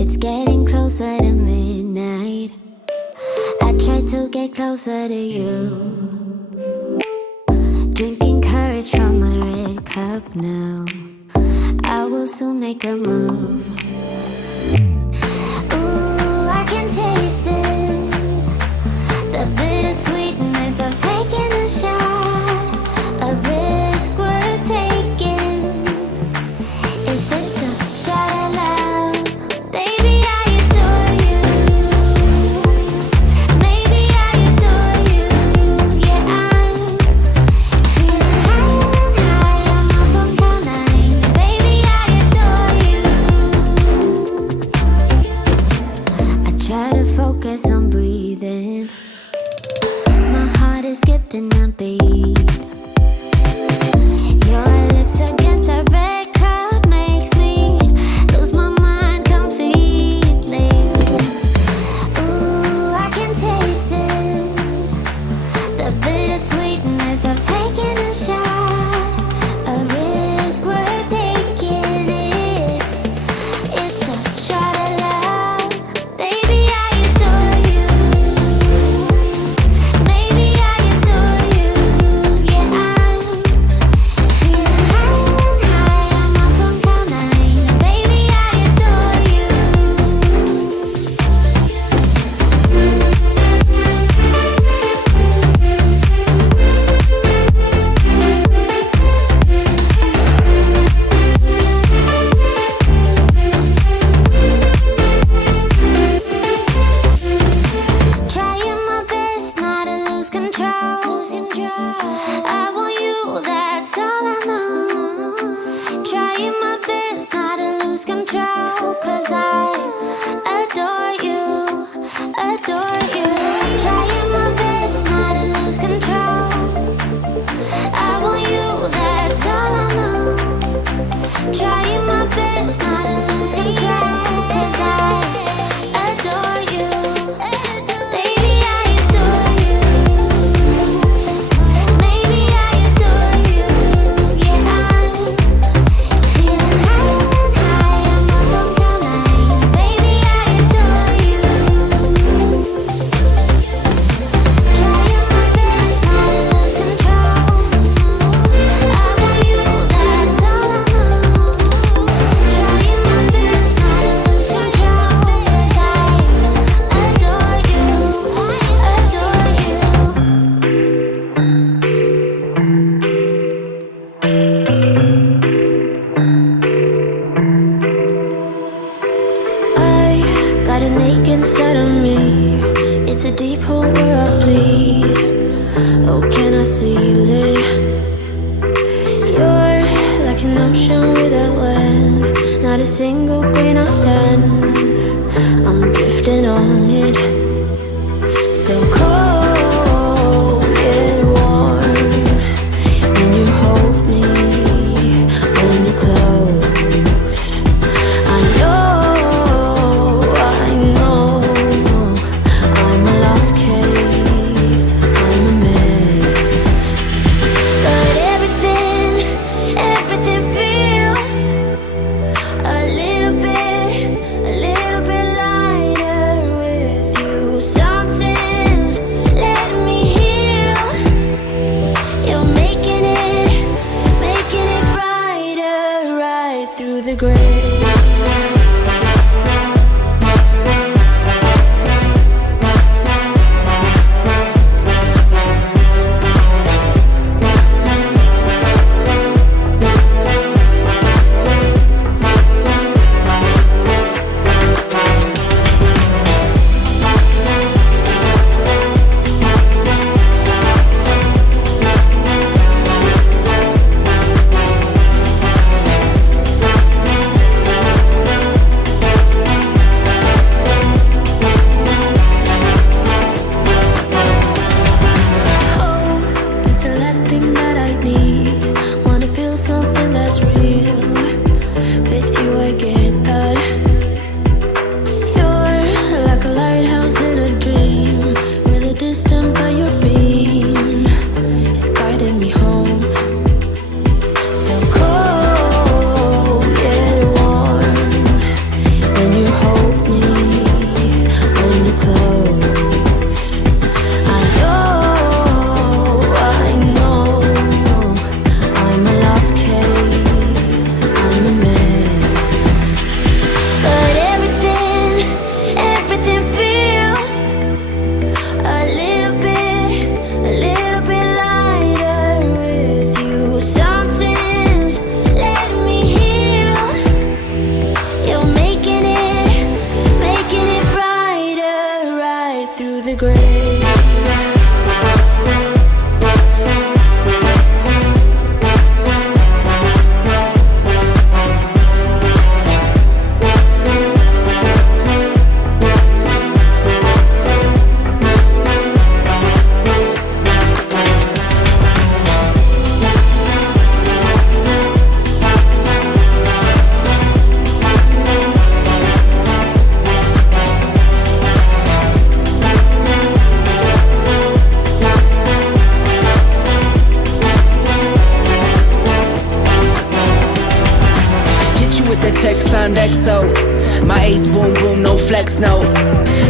It's getting closer to midnight. I try to get closer to you. Drinking courage from a red cup now. I will soon make a move. Ooh, I can taste it. The bittersweetness of taking a shot. A risk worth taking. If it's a shot of love, baby, I adore you. Maybe I adore you. Yeah, I'm feeling high and high. I'm up on cloud nine. Baby, I adore you. I try to focus on breathing. My heart is skipping a beat. Your lips against a red cup makes me lose my mind completely. Ooh, I can taste it. The bittersweetness of taking a shot. A risk worth taking it. It's a shot of love. Baby, I adore you. Maybe I adore you. Yeah, I'm feeling high and high. I'm up on cloud nine. Baby, I adore you. Trying my best not to lose control. I want you, that's all I know. Trying my best not to lose control. 'Cause I adore you, adore you. Trying my best not to lose control. I want you, that's all I know. Trying my best not to lose control. 'Cause I adore you. Baby, I adore you. Maybe I adore you. Yeah, I'm feeling high and high. I'm up on cloud nine. Baby, I adore you. Trying my best not to lose control. I want you, that's all I know. Trying my best not to lose control. 'Cause I adore you, adore you. I got an ache inside of me. It's a deep hole where I bleed. Oh, can I seal it? You're like an ocean without land. Not a single grain of sand. I'm drifting on it. So cold yet warm. When you hold me, when you close. I know, I'm a lost case, I'm a mess. But everything feels a little bit lighter with you. Something's grave. With the text on XO, my ace boom boom, no flex, no.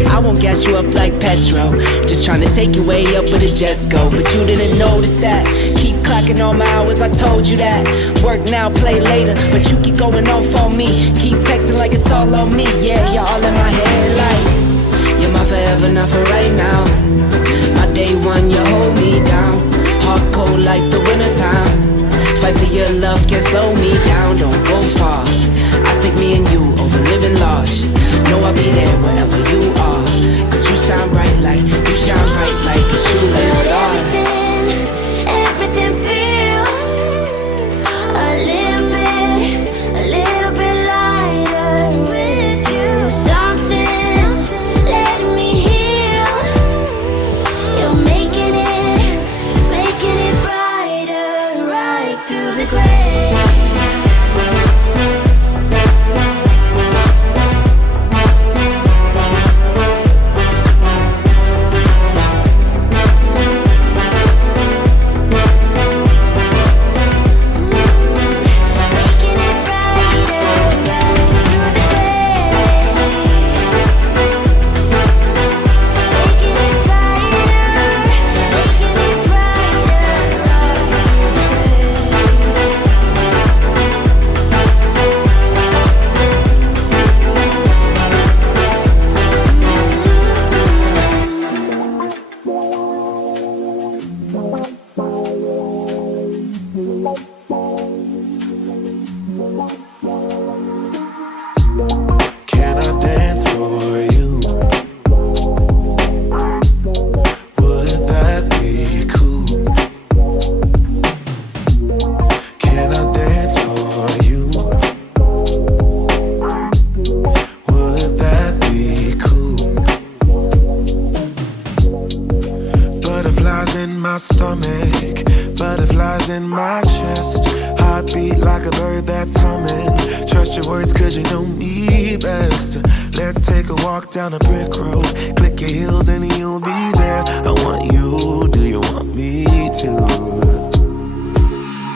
I won't gas you up like petrol, just trying to take you way up where the jets go. But you didn't notice that. Keep clocking all my hours, I told you that. Work now, play later, but you keep going off on me. Keep texting like it's all on me. Yeah, you're all in my head like you're my forever, not for right now. My day one, you hold me down. Hard cold like the wintertime. Fight for your love, can't slow me down, don't go far. I take me and you over living large. Know I'll be there wherever you are. Cause you shine bright like, you shine bright like a shooting star. Everything feels a little bit lighter with you. Something's letting me heal. You're making it brighter right through the gray. Can I dance for you? Would that be cool? Can I dance for you? Would that be cool? Butterflies in my stomach, butterflies in my chest. Heartbeat like a bird that's humming. Trust your words cause you know me best. Let's take a walk down a brick road. Click your heels and you'll be there. I want you, do you want me to?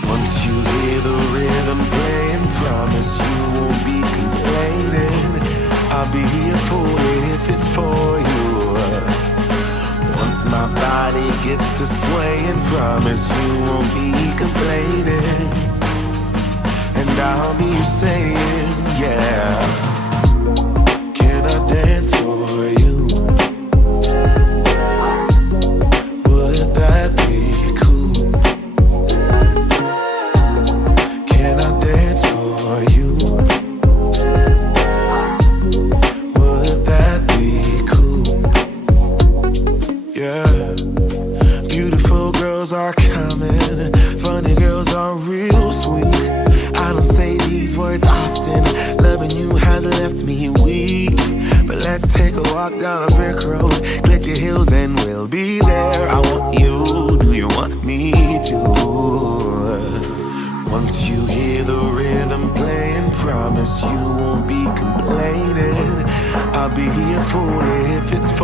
Once you hear the rhythm playing, promise you won't be complaining. I'll be here for it if it's for you. Once my body gets to swaying, promise you won't be complaining. And I'll be saying, yeah. Can I dance for you? Would that be cool? Can I dance for you? Would that be cool? Yeah. Beautiful girls are coming, funny girls are real sweet. I don't say these words often, loving you has left me weak. But let's take a walk down a brick road, click your heels and we'll be there. I want you, do you want me to? Once you hear the rhythm playing, promise you won't be complaining. I'll be here for it if it's for